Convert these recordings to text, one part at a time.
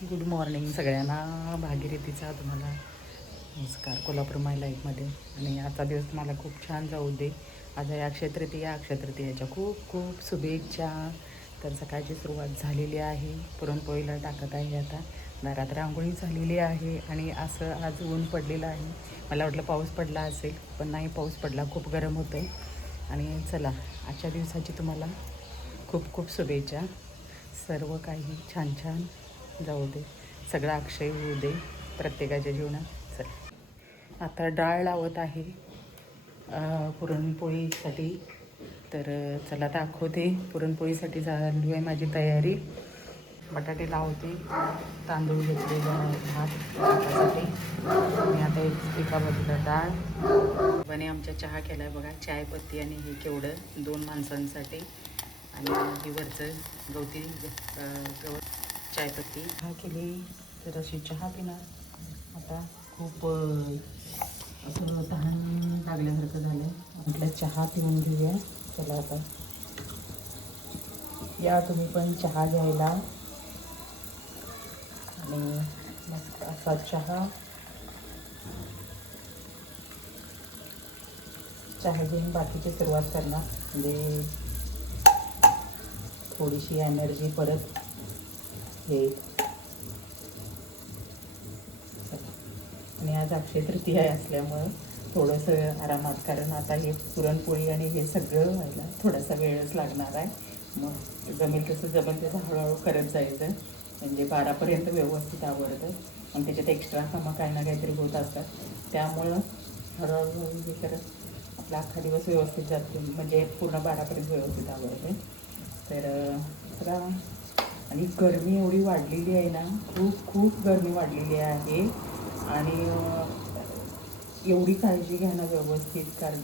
Good morning सगळ्यांना. भागीरथीचा तुम्हाला नमस्कार कोल्हापूर माय लाईफमध्ये. आणि आजचा दिवस तुम्हाला खूप छान जाऊ दे. आज या अक्षयतृतीयाच्या खूप खूप शुभेच्छा. तर सकाळची सुरुवात झालेली आहे, पुरणपोळीला टाकत आहे. आता दारात रांगोळी झालेली आहे आणि असं आज ऊन पडलेलं आहे. मला वाटलं पाऊस पडला असेल, पण नाही पाऊस पडला. खूप गरम होतं आहे. आणि चला, आजच्या दिवसाची तुम्हाला खूप खूप शुभेच्छा. सर्व काही छान छान जाऊ दे, सगळं अक्षय होऊ दे प्रत्येकाच्या जीवनात. चल, आता डाळ लावत आहे पुरणपोळीसाठी. तर चला दाखवते. पुरणपोळीसाठी चालू आहे माझी तयारी. बटाटे लावते, तांदूळ घेतलेला भात भातासाठी. आणि आता एका बाजूला डाळ. बने आमच्या चहा केला आहे बघा, चायपत्ती आणि हे केवढं 2 माणसांसाठी. आणि ही वरचं गवती गवत चायपत्ती चहा केली. तर अशी चहा पिणार आता. खूप असं तहान लागल्यासारखं झालं. म्हटलं चहा पिऊन घेऊया. चला आता या तुम्ही पण चहा घ्यायला. आणि मस्त असा चहा घेऊन बाकीची सुरुवात करणार. म्हणजे थोडीशी एनर्जी परत येईल. आणि आज अक्षय तृतीया असल्यामुळं थोडंसं आरामात, कारण आता हे पुरणपोळी आणि हे सगळं व्हायला थोडासा वेळच लागणार आहे. मग जमेल तसं हळूहळू करत जायचं. म्हणजे 12पर्यंत व्यवस्थित आवडतं. आणि त्याच्यात एक्स्ट्रा कामं काही ना काहीतरी होत असतात. त्यामुळं हळूहळू हे करत आपला अख्खा दिवस व्यवस्थित जातो. म्हणजे पूर्ण 12पर्यंत व्यवस्थित आवडते. तर जरा, आणि गरमी एवढी वाढलेली आहे ना, खूप खूप गरमी वाढलेली आहे. आणि एवढी काळजी घ्या ना व्यवस्थित, कारण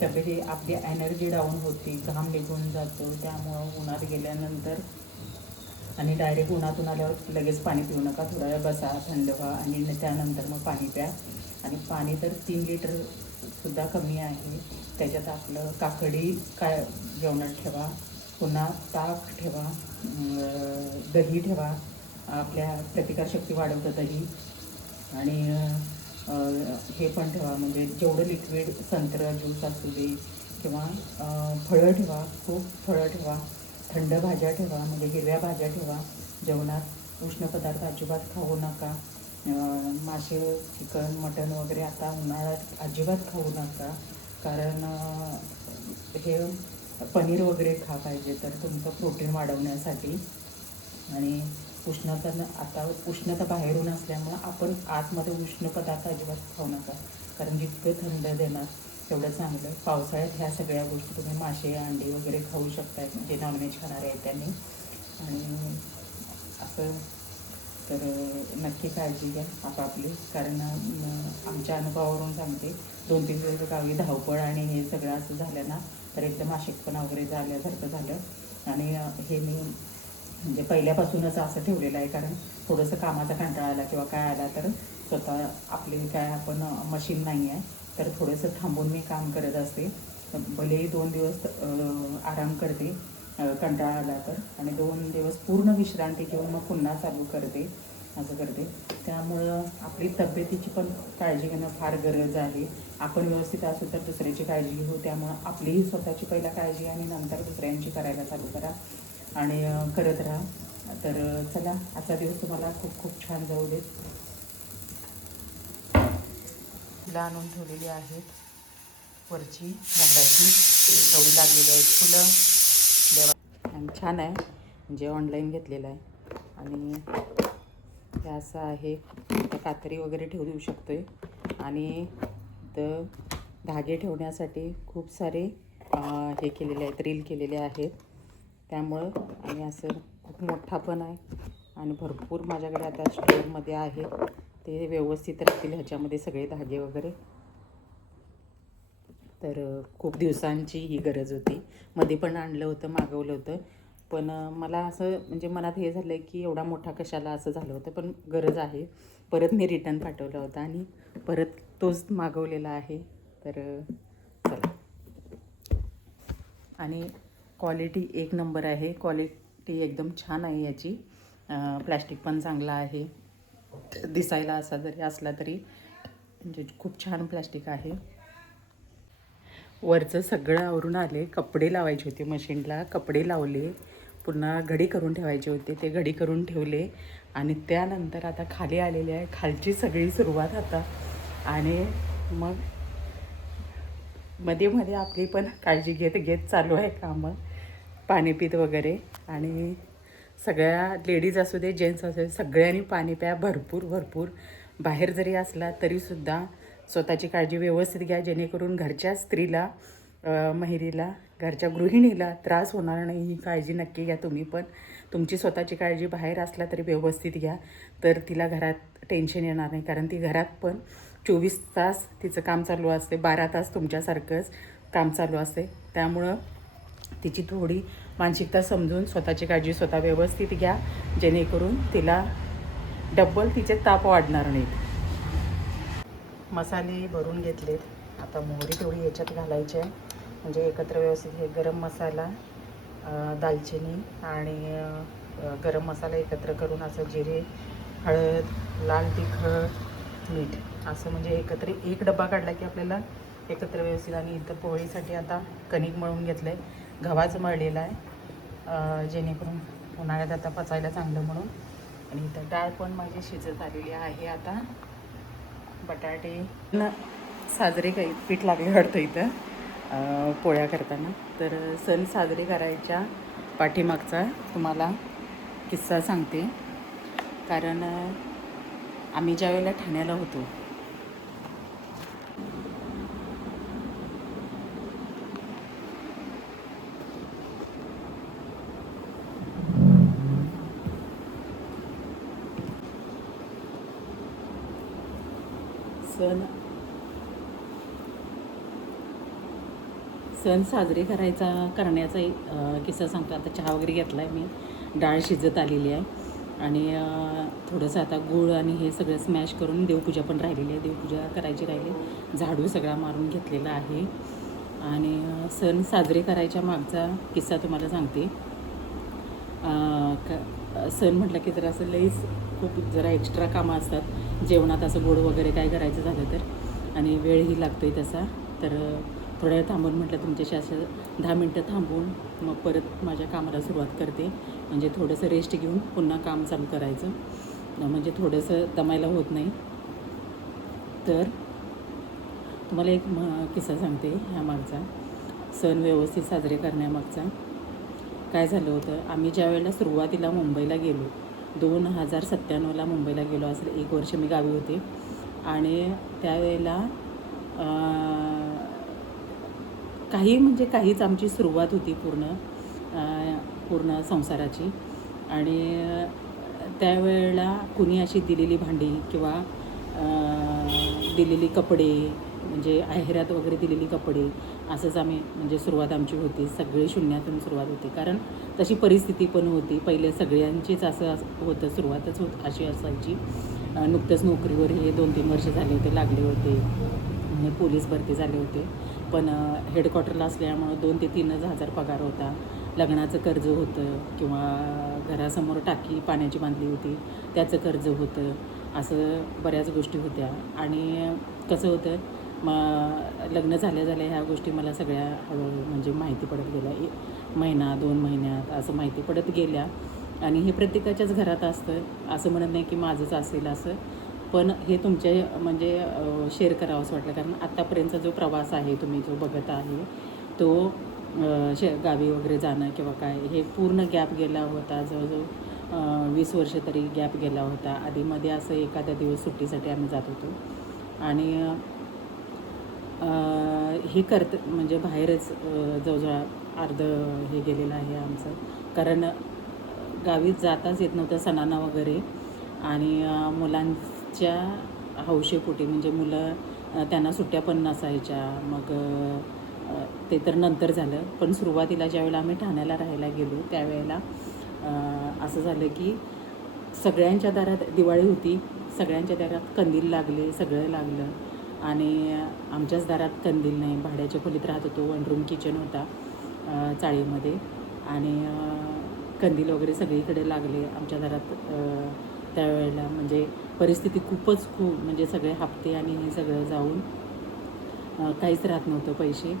तब्येती आपली एनर्जी डाऊन होती, घाम निघून जातो. त्यामुळं उन्हात गेल्यानंतर आणि डायरेक्ट उन्हातून आल्यावर लगेच पाणी पिऊ नका. थोडा वेळ बसा, थंड व्हा आणि त्यानंतर मग पाणी प्या. आणि पाणी तर 3 लिटरसुद्धा कमी आहे. त्याच्यात आपलं काकडी काय जेवणात ठेवा, पुन्हा ताक ठेवा, दही ठेवा. आपल्या प्रतिकारशक्ती वाढवतं दही. आणि हे पण ठेवा, म्हणजे जेवढं लिक्विड, संत्रं ज्यूस असू दे किंवा फळं ठेवा, खूप फळं ठेवा. थंड भाज्या ठेवा, म्हणजे हिरव्या भाज्या ठेवा जेवणात. उष्ण पदार्थ अजिबात खाऊ नका. मासे, चिकन, मटण वगैरे आता उन्हाळ्यात अजिबात खाऊ नका. कारण हे पनीर वगैरे खा पाहिजे तर तुमचं प्रोटीन वाढवण्यासाठी. आणि आता उष्णता बाहेरून असल्यामुळं आपण आतमध्ये उष्ण पदार्थ अजिबात खाऊ नका. कारण जितकं थंड देणार तेवढं चांगलं. पावसाळ्यात ह्या सगळ्या गोष्टी तुम्ही मासे, अंडी वगैरे खाऊ शकताय, जे नॉनव्हेज खाणारे आहेत त्यांनी. आणि असं तर नक्की काळजी घ्या आपापली. कारण आमच्या अनुभवावरून सांगते, 2-3 दिवस गावी धावपळ आणि हे सगळं असं झालं ना, तर एकदम अशक्तपणा वगैरे झाल्यासारखं झालं. आणि हे मी म्हणजे पहिल्यापासूनच असं ठेवलेलं आहे, कारण थोडंसं कामाचा कंटाळा आला किंवा काय आला तर स्वतः आपले काय आपण मशीन नाही आहे, तर थोडंसं थांबून मी काम करत असते. भलेही 2 दिवस आराम करते कंटाळा आला तर, आणि 2 दिवस पूर्ण विश्रांती घेऊन मग पुन्हा चालू करते, असं करते. त्यामुळं आपली तब्येतीची पण काळजी घेणं फार गरज आहे. आपण व्यवस्थित असू तर दुसऱ्याची काळजी घेऊ. त्यामुळं आपलीही स्वतःची पहिला काळजी आणि नंतर दुसऱ्यांची करायला चालू करा आणि करत राहा. तर चला, आजचा दिवस तुम्हाला खूप खूप छान जाऊ देत. फुलं आणून ठेवलेली आहेत वरची झाडाची, तेवढी लागलेली आहेत फुलं देवा. आणि छान आहे, म्हणजे ऑनलाईन घेतलेलं आहे. आणि हे असं आहे, तर कात्री वगैरे ठेवू देऊ शकतो आहे. आणि तर धागे ठेवण्यासाठी खूप सारे हे केलेले आहेत, रील केलेले आहेत. त्यामुळं आणि असं खूप मोठा पण आहे. आणि भरपूर माझ्याकडे आता स्टोअरमध्ये आहे, ते व्यवस्थित राहतील ह्याच्यामध्ये सगळे धागे वगैरे. तर खूप दिवसांची ही गरज होती. मध्ये पण आणलं होतं, मागवलं होतं. पण मला असं म्हणजे मनात हे झालं की एवढा मोठा कशाला असं झालं होतं. पण गरज आहे. परत मी रिटर्न पाठवला होता आणि परत तोच मागवलेला आहे. तर चला. आणि क्वालिटी एक नंबर आहे, क्वालिटी एकदम छान आहे याची. प्लॅस्टिक पण चांगला आहे, दिसायला असा जरी असला तरी म्हणजे खूप छान प्लॅस्टिक आहे. वरचं सगळं आवरून आले. कपडे लावायचे होते मशीनला, कपडे लावले. पुन्हा घडी करून ठेवायचे होते, ते घडी करून ठेवले. आणि त्यानंतर आता खाली आलेले आहे. खालची सगळी सुरुवात आता. आणि मग मध्ये मध्ये आपली पण काळजी घेत घेत चालू आहे कामं, पाणी पित वगैरे. आणि सगळ्या लेडीज असू दे, जेंट्स असू दे, सगळ्यांनी पाणी प्या भरपूर भरपूर. बाहेर जरी असला तरीसुद्धा स्वतःची काळजी व्यवस्थित घ्या, जेणेकरून घरच्या स्त्रीला, महिलेला, घरच्या गृहिणीला त्रास होणार नाही. ही काळजी नक्की घ्या तुम्ही पण. तुमची स्वतःची काळजी बाहेर असला तरी व्यवस्थित घ्या, तर तिला घरात टेन्शन येणार नाही. कारण ती घरात पण 24 तास तिचं काम चालू असते, 12 तास तुमच्यासारखंच काम चालू असते. त्यामुळं तिची थोडी मानसिकता समजून स्वतःची काळजी स्वतः व्यवस्थित घ्या, जेणेकरून तिला डबल तिचे ताप वाढणार नाहीत. मसाले भरून घेतलेत. आता मोहरी तेवढी याच्यात घालायची आहे, म्हणजे एकत्र व्यवस्थित. हे गरम मसाला, दालचिनी आणि गरम मसाला एकत्र करून असं जिरे, हळद, लाल तिखट, मीठ असं म्हणजे एकत्र एक डबा काढला की आपल्याला एकत्र व्यवस्थित. आणि इथं पोळीसाठी आता कणिक मळून घेतलं आहे, गव्हाचं मळलेलं आहे, जेणेकरून उन्हाळ्यात आता पचायला चांगलं म्हणून. आणि इथं डाळ पण माझी शिजत आलेली आहे. आता बटाटे साजरे काही पीठ लागले वाटतं इथं पोळ्या करताना. तर सण साजरे करायच्या पाठीमागचा तुम्हाला किस्सा सांगते. कारण आम्ही ज्या वेळेला ठाण्याला होतो, सण साजरे करण्याचा किस्सा सांगतो. आता चहा वगैरे घेतला आहे मी, डाळ शिजत आलेली आहे. आणि थोडंसं आता गूळ आणि हे सगळं स्मॅश करून देवपूजा पण राहिलेली आहे, देवपूजा करायची राहिली. झाडू सगळा मारून घेतलेला आहे. आणि सण साजरे करायच्या मागचा किस्सा तुम्हाला सांगते. सण म्हटलं की जरा असं लईच खूप जरा एक्स्ट्रा कामं असतात जेवणात, असं गोड वगैरे काय करायचं झालं तर. आणि वेळही लागतो आहे तसा. तर थोड्या वेळ थांबून म्हटलं तुमच्याशी असं 10 मिनटं थांबून मग परत माझ्या कामाला सुरुवात करते. म्हणजे थोडंसं रेस्ट घेऊन पुन्हा काम चालू करायचं, म्हणजे थोडंसं दमायला होत नाही. तर तुम्हाला एक किस्सा सांगते ह्या मागचा, सण व्यवस्थित साजरे करण्यामागचा. काय झालं होतं, आम्ही ज्या वेळेला सुरुवातीला मुंबईला गेलो, 2097ला मुंबईला गेलो असेल, 1 वर्ष मी गावी होते. आणि त्यावेळेला काहीच आमची सुरुवात होती पूर्ण संसाराची. आणि त्यावेळेला कुणी अशी दिलेली भांडी किंवा दिलेली कपडे, म्हणजे आहेरात वगैरे दिलेली कपडे, असंच आम्ही म्हणजे सुरुवात आमची होती. सगळी शून्यातून सुरुवात होती, कारण तशी परिस्थिती पण होती. पहिले सगळ्यांचीच असं होतं, सुरुवातच अशी असायची. नुकतंच नोकरीवर हे 2-3 वर्ष झाले होते, लागले होते, पोलीस भरती झाले होते. पण हेडक्वार्टरला असल्यामुळं 2,000 ते 3,000 पगार होता. लग्नाचं कर्ज होतं, किंवा घरासमोर टाकी पाण्याची बांधली होती त्याचं कर्ज होतं. असं बऱ्याच गोष्टी होत्या. आणि कसं होतं, मग लग्न झाल्या ह्या गोष्टी मला सगळ्या हळूहळू म्हणजे माहिती पडत गेल्या. 1 महिना 2 महिन्यात असं माहिती पडत गेल्या. आणि हे प्रत्येकाच्याच घरात असतं, असं म्हणत नाही की माझंच असेल असं. पण हे तुमच्या म्हणजे शेअर करावं असं वाटलं, कारण आत्तापर्यंतचा जो प्रवास आहे तुम्ही जो बघत आहे तो गावी वगैरे जाणं किंवा काय, हे पूर्ण गॅप गेला होता. जवळजवळ 20 वर्ष तरी गॅप गेला होता. आधीमध्ये असं एखादा दिवस सुट्टीसाठी आम्ही जात होतो. आणि हे म्हणजे बाहेरच जवळजवळ अर्ध हे गेलेलं आहे आमचं. कारण गावीच जाताच येत नव्हतं सणांना वगैरे. आणि मुलांच्या हौशेपोटी, म्हणजे मुलं त्यांना सुट्ट्या पण नसायच्या. मग ते तर नंतर झालं. पण सुरुवातीला ज्यावेळेला आम्ही ठाण्याला राहायला गेलो त्यावेळेला असं झालं की सगळ्यांच्या दारात दिवाळी होती, सगळ्यांच्या दारात कंदील लागले, सगळं लागलं. आणि आमच्याच दारात कंदील नाही. भाड्याच्या खोलीत राहत होतो, 1 रूम किचन होता चाळीमध्ये. आणि कंदील वगैरे सगळीकडे लागले आमच्या घरात. त्यावेळेला म्हणजे परिस्थिती खूपच म्हणजे सगळे हप्ते आणि हे सगळं जाऊन काहीच राहत नव्हतं पैसे.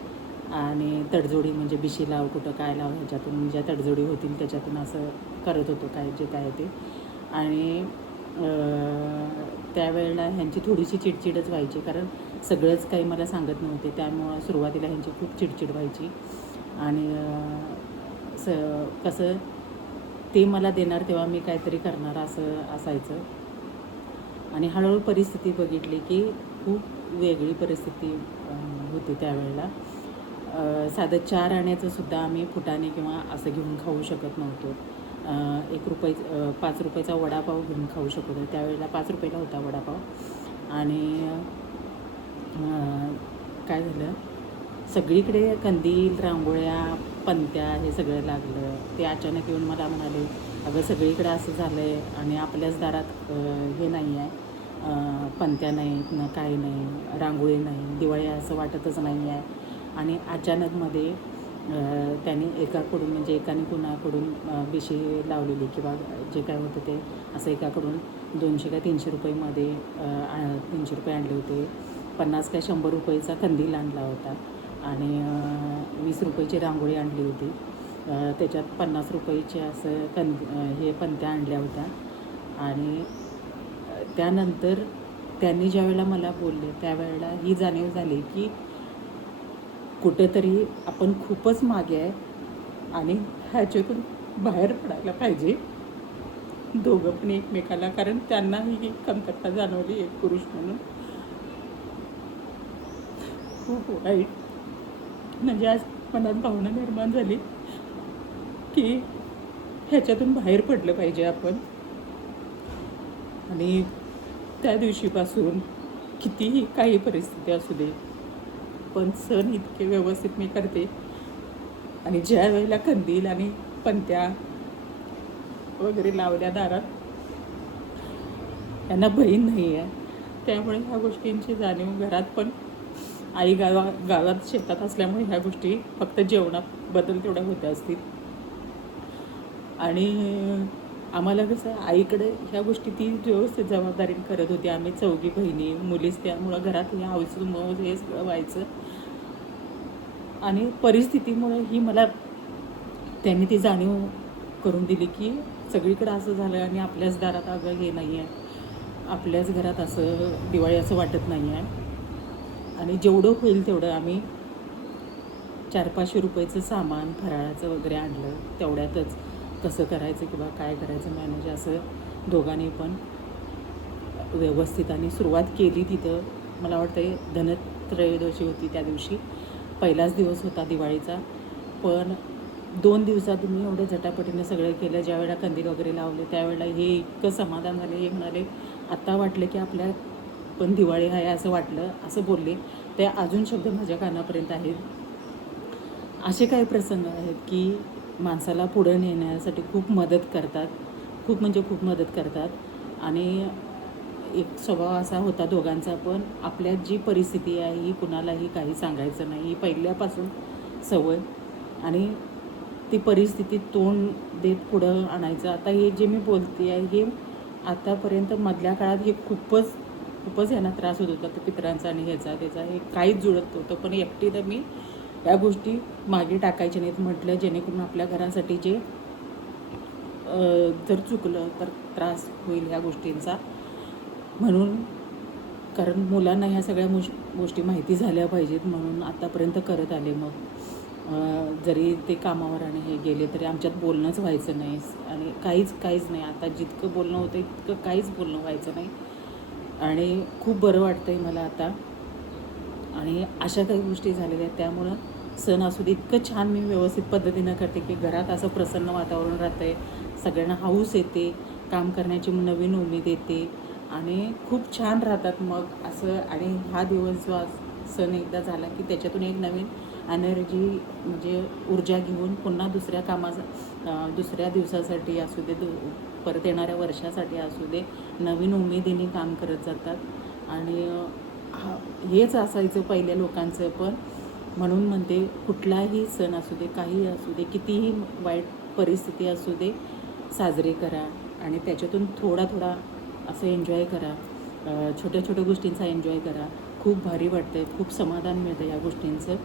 आणि तडजोडी म्हणजे बिशी लाव कुठं काय लाव ह्याच्यातून ज्या तडजोडी होतील त्याच्यातून असं करत होतो काय जे काय ते. आणि त्यावेळेला ह्यांची थोडीशी चिडचिडच व्हायची, कारण सगळंच काही मला सांगत नव्हते. त्यामुळं सुरुवातीला ह्यांची खूप चिडचिड व्हायची. आणि कसं ते मला देणार तेव्हा मी काहीतरी करणार असं असायचं. आणि हळूहळू परिस्थिती बघितली की खूप वेगळी परिस्थिती होती त्यावेळेला. साधं 4 आण्याचं सुद्धा आम्ही फुटाणे किंवा असं घेऊन खाऊ शकत नव्हतो. 1 रुपये 5 रुपयाचा वडापाव घेऊन खाऊ शकत होतो. त्यावेळेला 5 रुपयाला होता वडापाव. आणि काय झालं, सगळीकडे कंदील, रांगोळ्या, पणत्या हे सगळं लागलं. ते अचानक येऊन मला म्हणाले, अगं सगळीकडे असं झालं आहे आणि आपल्याच दारात हे नाही आहे, पणत्या नाहीत ना काही नाही, रांगोळी नाही, दिवाळी असं वाटतच नाही आहे. आणि अचानकमध्ये त्यांनी एकाकडून म्हणजे एकाने कुणाकडून बिशी लावलेली किंवा जे काय होतं ते असं एकाकडून 200 का 300 रुपयेमध्ये 300 रुपये आणले होते. 50 का 100 रुपयेचा कंदील आणला होता. आणि 20 रुपयाची रांगोळी आणली होती. त्याच्यात 50 रुपयाचे असं हे पणत्या आणल्या होत्या. आणि त्यानंतर त्यांनी ज्यावेळेला मला बोलले त्यावेळेला ही जाणीव झाली की कुठेतरी आपण खूपच मागे आहे आणि ह्याच्यातून बाहेर पडायला पाहिजे दोघं पण एकमेकाला, कारण त्यांनाही ही कमतरता जाणवली एक पुरुष म्हणून. खूप वाईट म्हणजे आज मनात भावना निर्माण झाली की ह्याच्यातून बाहेर पडलं पाहिजे आपण. आणि त्या दिवशीपासून कितीही काही परिस्थिती असू दे पण सण इतके व्यवस्थित मी करते. आणि ज्या वेळेला कंदील आणि पणत्या वगैरे लावल्या दारात, त्यांना बहीण नाही आहे त्यामुळे ह्या गोष्टींची जाणीव घरात पण आई गावात शेतात असल्यामुळे ह्या गोष्टी फक्त जेवणात बदल तेवढ्या होत्या असतील. आणि आम्हाला कसं आईकडे ह्या गोष्टी ती व्यवस्थित जबाबदारीने करत होती. आम्ही 4 बहिणी मुलीच, त्यामुळं घरात ह्या हौस मौज हे सगळं व्हायचं. आणि परिस्थितीमुळे ही मला त्यांनी ती जाणीव करून दिली की सगळीकडे असं झालं आणि आपल्याच दारात अगं हे नाही आहे, आपल्याच घरात असं दिवाळी असं वाटत नाही आहे. आणि जेवढं होईल तेवढं आम्ही 400-500 रुपयाचं सामान फराळाचं वगैरे आणलं. तेवढ्यातच कसं करायचं किंवा काय करायचं मॅनेज असं दोघांनी पण व्यवस्थित आणि सुरुवात केली. तिथं मला वाटतं धनत्रयोदशी होती त्या दिवशी, पहिलाच दिवस होता दिवाळीचा. पण 2 दिवसात मी एवढं झटापटीनं सगळं केलं. ज्यावेळेला कंदील वगैरे लावले त्यावेळेला हे इतकं समाधान झाले. हे म्हणाले आता वाटलं की आपल्या पण दिवाळी आहे असं वाटलं, असं बोलले. ते अजून शब्द माझ्या कानापर्यंत आहेत. असे काही प्रसंग आहेत की माणसाला पुढं नेण्यासाठी खूप मदत करतात, खूप म्हणजे खूप मदत करतात. आणि एक स्वभाव असा होता दोघांचा पण, आपल्यात जी परिस्थिती आहे ही कुणालाही काही सांगायचं नाही, ही पहिल्यापासून सवय. आणि ती परिस्थिती तोंड देत पुढं आणायचं. आता हे जे मी बोलते आहे हे आतापर्यंत मधल्या काळात हे खूपच यांना त्रास होत होता, तो पितरांचा आणि ह्याचा त्याचा हे काहीच जुळत नव्हतं. पण एकटीनं मी या गोष्टी मागे टाकायच्या नाहीत म्हटलं, जेणेकरून आपल्या घरासाठी जे जर चुकलं तर त्रास होईल ह्या गोष्टींचा. म्हणून कारण मुलांना ह्या सगळ्या गोष्टी माहिती झाल्या पाहिजेत म्हणून आतापर्यंत करत आले. मग जरी ते कामावर आणि हे गेले तरी आमच्यात बोलणंच व्हायचं नाही आणि काहीच नाही. आता जितकं बोलणं होतं इतकं काहीच बोलणं व्हायचं नाही. आणि खूप बरं वाटतं आहे मला आता. आणि अशा काही गोष्टी झालेल्या आहेत त्यामुळं सण असू दे इतकं छान मी व्यवस्थित पद्धतीनं करते की घरात असं प्रसन्न वातावरण राहतं आहे, सगळ्यांना हौस येते, काम करण्याची नवीन उमेद येते आणि खूप छान राहतात मग असं. आणि हा दिवस जो सण एकदा झाला की त्याच्यातून एक नवीन एनर्जी म्हणजे ऊर्जा घेऊन पुन्हा दुसऱ्या दिवसासाठी असू दे, परत येणाऱ्या वर्षासाठी असू दे, नवीन उमेदीने काम करत जातात. आणि हेच असायचं पहिल्या लोकांचं पण. म्हणून म्हणते कुठलाही सण असू दे, काही असू दे, कितीही वाईट परिस्थिती असू दे साजरी करा आणि त्याच्यातून थोडा थोडा असं एन्जॉय करा. छोट्या छोट्या गोष्टींचा एन्जॉय करा. खूप भारी वाटतं, खूप समाधान मिळतं या गोष्टींचं.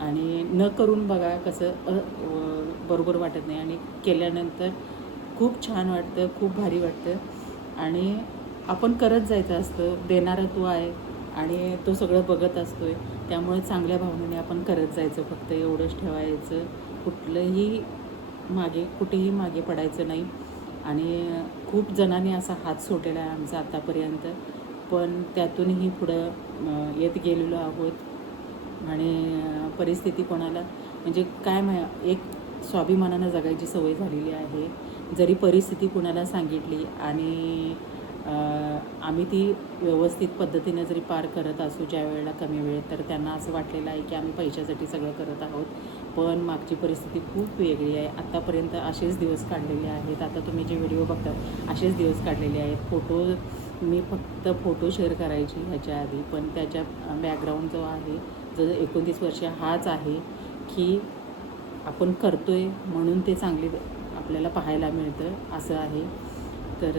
आणि न करून बघा कसं बरोबर वाटत नाही आणि केल्यानंतर खूप छान वाटतं, खूप भारी वाटतं. आणि आपण करत जायचं असतं. देणारा तो आहे आणि तो सगळं बघत असतो आहे. त्यामुळे चांगल्या भावनेने आपण करत जायचं, फक्त एवढंच ठेवायचं. कुठेही मागे पडायचं नाही. आणि खूप जणांनी असा हात सोडलेला आहे आमचा आत्तापर्यंत, पण त्यातूनही पुढं येत गेलेलो आहोत. आणि परिस्थिती कोणाला म्हणजे एक स्वाभिमानानं जगायची सवय झालेली आहे. जरी परिस्थिती कुणाला सांगितली आणि आम्ही ती व्यवस्थित पद्धतीनं जरी पार करत असू ज्या वेळेला कमी वेळेत, तर त्यांना असं वाटलेलं आहे की आम्ही पैशासाठी सगळं करत आहोत. पण मागची परिस्थिती खूप वेगळी आहे. आत्तापर्यंत असेच दिवस काढलेले आहेत. आता तुम्ही जे व्हिडिओ बघता असेच दिवस काढलेले आहेत. मी फक्त फोटो शेअर करायची ह्याच्या आधी, पण त्याच्या बॅकग्राऊंड जो आहे जो 29 वर्ष हाच आहे की आपण करतो आहे म्हणून ते चांगले आपल्याला पाहायला मिळतं असं आहे. तर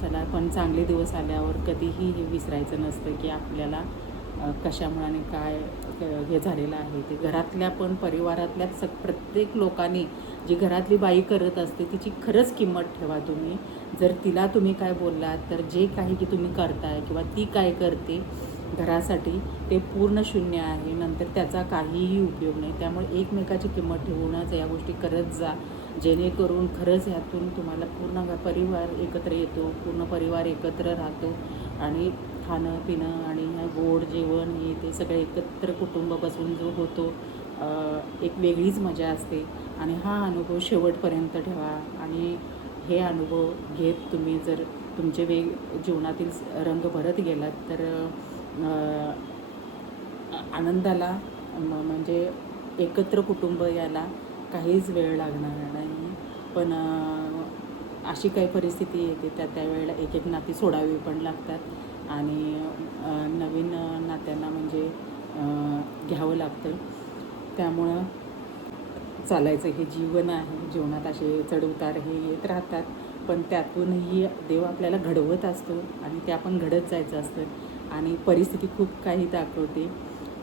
चला, पण चांगले दिवस आल्यावर कधीही हे विसरायचं नसतं की आपल्याला कशामुळे आणि काय हे झालेलं आहे ते. घरातल्या पण परिवारातल्या प्रत्येक लोकांनी जी घरातली बाई करत असते तिची खरंच किंमत ठेवा तुम्ही. जर तिला तुम्ही काय बोललात तर जे काही की तुम्ही करताय किंवा ती काय करते घरासाठी ते पूर्ण शून्य आहे. नंतर त्याचा काहीही उपयोग नाही. त्यामुळे एकमेकाची किंमत ठेवूनच या गोष्टी करत जा, जेणेकरून खरंच ह्यातून तुम्हाला पूर्ण परिवार एकत्र येतो, पूर्ण परिवार एकत्र राहतो आणि खाणं पिणं आणि गोड जेवण हे ते सगळे एकत्र कुटुंब बसून जो होतो एक वेगळीच मजा असते. आणि हा अनुभव शेवटपर्यंत ठेवा. आणि हे अनुभव घेत तुम्ही जर तुमचे जीवनातील रंग भरत गेलात तर आनंदाला म्हणजे एकत्र कुटुंब याला काहीच वेळ लागणार नाही. पण अशी काही परिस्थिती येते त्यावेळेला एक नाती सोडावी पण लागतात आणि नवीन नात्यांना म्हणजे घ्यावं लागतं. त्यामुळं चालायचं हे जीवन आहे. जीवनात असे चढउतार हे येत राहतात, पण त्यातूनही देव आपल्याला घडवत असतो आणि ते आपण घडत जायचं असतं. आणि परिस्थिती खूप काही दाखवते,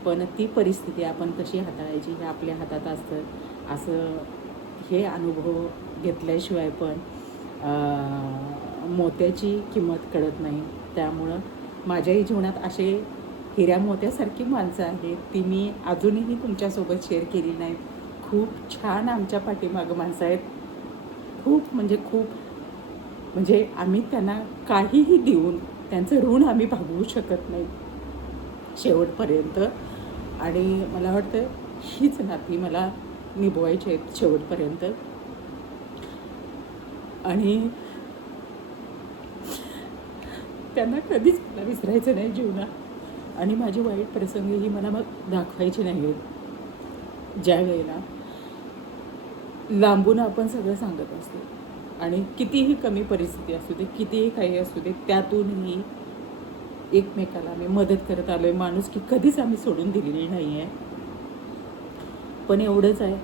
पण ती परिस्थिती आपण कशी हाताळायची हे आपल्या हातात असतं. असं हे अनुभव घेतल्याशिवाय पण मोत्याची किंमत कळत नाही. त्यामुळं माझ्याही जीवनात असे हिऱ्या मोत्यासारखी माणसं आहेत, ती मी अजूनही तुमच्यासोबत शेअर केली नाहीत. खूप छान आमच्या पाठीमागं माणसं आहेत. खूप म्हणजे आम्ही त्यांना काहीही देऊन त्यांचं ऋण आम्ही भागवू शकत नाही शेवटपर्यंत. आणि मला वाटतं हीच नाती मला निभवायची आहेत शेवटपर्यंत. आणि त्यांना कधीच मला विसरायचं नाही जीवनात. आणि माझी वाईट प्रसंगही मला मग दाखवायचे नाही आहेत, ज्या वेळेला लांबून आपण सगळं सांगत असतो. आणि कितीही कमी परिस्थिती असू दे, कितीही काही असू दे, त्यातूनही एकमेकाला आम्ही मदत करत आलो आहे. माणूस की कधीच आम्ही सोडून दिलेली नाही आहे. पण एवढंच आहे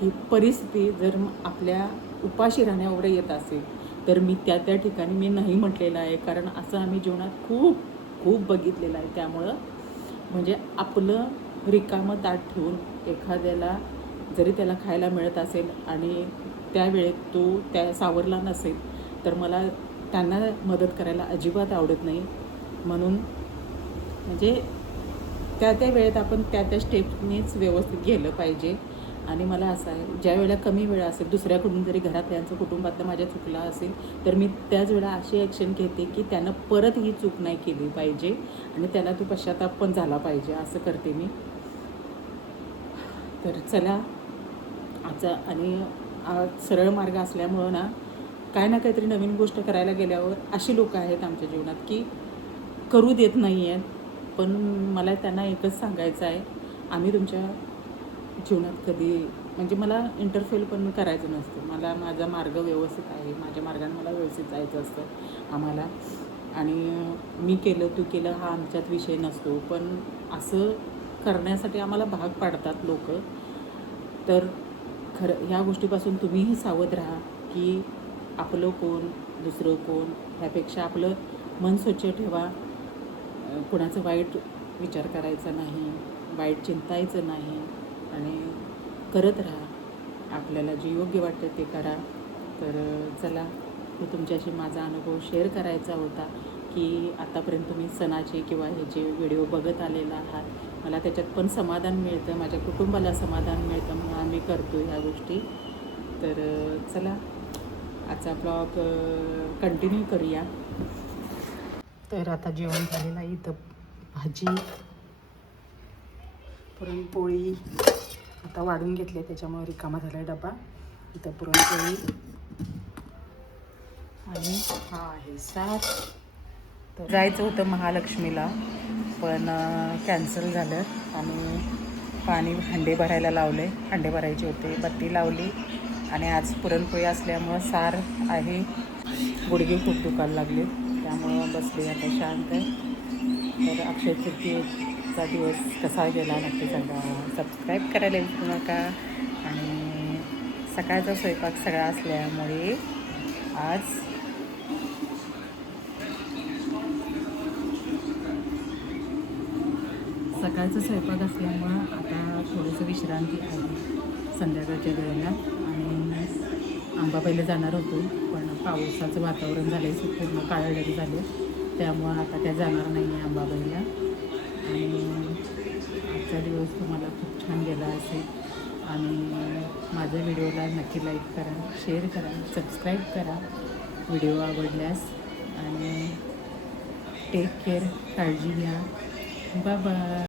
की परिस्थिती जर आपल्या उपाशी राहण्यावर येत असेल तर मी त्या ठिकाणी मी नाही म्हटलेलं आहे. कारण असं आम्ही जीवनात खूप बघितलेलं आहे. त्यामुळं म्हणजे आपलं रिकामं ताट ठेवून एखाद्याला जरी त्याला खायला मिळत असेल आणि त्यावेळेत तो त्या सावरला नसेल तर मला त्यांना मदत करायला अजिबात आवडत नाही. म्हणून म्हणजे त्या वेळेत आपण त्या स्टेपनीच व्यवस्थित गेलं पाहिजे. आणि मला असं आहे, ज्या वेळेला कमी वेळ असेल दुसऱ्याकडून जरी घरातल्यांचं कुटुंबातलं माझ्या चुकला असेल तर मी त्याच वेळेला अशी ॲक्शन घेते की त्यानं परत ही चूक नाही केली पाहिजे आणि त्याला तो पश्चाताप पण झाला पाहिजे, असं करते मी. तर चला आणि सरळ मार्ग असल्यामुळं ना काय ना काहीतरी नवीन गोष्ट करायला गेल्यावर अशी लोकं आहेत आमच्या जीवनात की करू देत नाही आहेत. पण मला त्यांना एकच सांगायचं आहे, आम्ही तुमच्या जीवनात कधी म्हणजे मला इंटरफेअर पण करायचं नसतं. मला माझा मार्ग व्यवस्थित आहे, माझ्या मार्गाने मला व्यवस्थित जायचं असतं आम्हाला. आणि मी केलं तू केलं हा आमच्यात विषय नसतो, पण असं करण्यासाठी आम्हाला भाग पाडतात लोक. तर खरं ह्या गोष्टीपासून तुम्हीही सावध राहा की आपलं कोण दुसरं कोण ह्यापेक्षा आपलं मन स्वच्छ ठेवा. कुणाचं वाईट विचार करायचा नाही, वाईट चिंतायचं नाही आणि करत राहा. आपल्याला जे योग्य वाटतं ते करा. तर चला, मी तुमच्याशी माझा अनुभव शेअर करायचा होता की आतापर्यंत तुम्ही सणाचे किंवा ह्याचे व्हिडिओ बघत आलेला आहात. मला त्याच्यात पण समाधान मिळतं, माझ्या कुटुंबाला समाधान मिळतं, म्हणून आम्ही करतो ह्या गोष्टी. तर चला, आजचा ब्लॉग कंटिन्यू करूया. तर आता जेवण झालेलं आहे. इथं भाजी, पुरणपोळी आता वाढून घेतली, त्याच्यामुळे रिकामा झाला आहे डबा. इथं पुरणपोळी आणि हा आहे सार. तर जायचं होतं महालक्ष्मीला, पण कॅन्सल झालं आणि पाणी हंडे भरायला लावले. हंडे भरायचे होते, बत्ती लावली आणि आज पुरणपोळी असल्यामुळं सार आहे. गुडघे खूप दुखायला लागले, त्यामुळं बसले आता शांत. तर अक्षय तृतीयेचा दिवस कसा गेला नक्की सांगा. सबस्क्राईब करायला विसरू नका. आणि सकाळचा स्वयंपाक सगळा असल्यामुळे आज सकाळचा स्वयंपाक असल्यामुळं आता थोडंसं विश्रांती आहे संध्याकाळच्या वेळेला. आणि अंबाबाईला जाणार होतो, पण पावसाचं वातावरण झालं आहे, पूर्ण काळेढग झाले, त्यामुळं आता काय जाणार नाही आहे अंबाबाईला. आणि आजचा दिवस तुम्हाला खूप छान गेला असेल. आणि माझ्या व्हिडिओला नक्की लाईक करा, शेअर करा, सबस्क्राईब करा व्हिडिओ आवडल्यास. आणि टेक केअर, काळजी घ्या. Bye bye.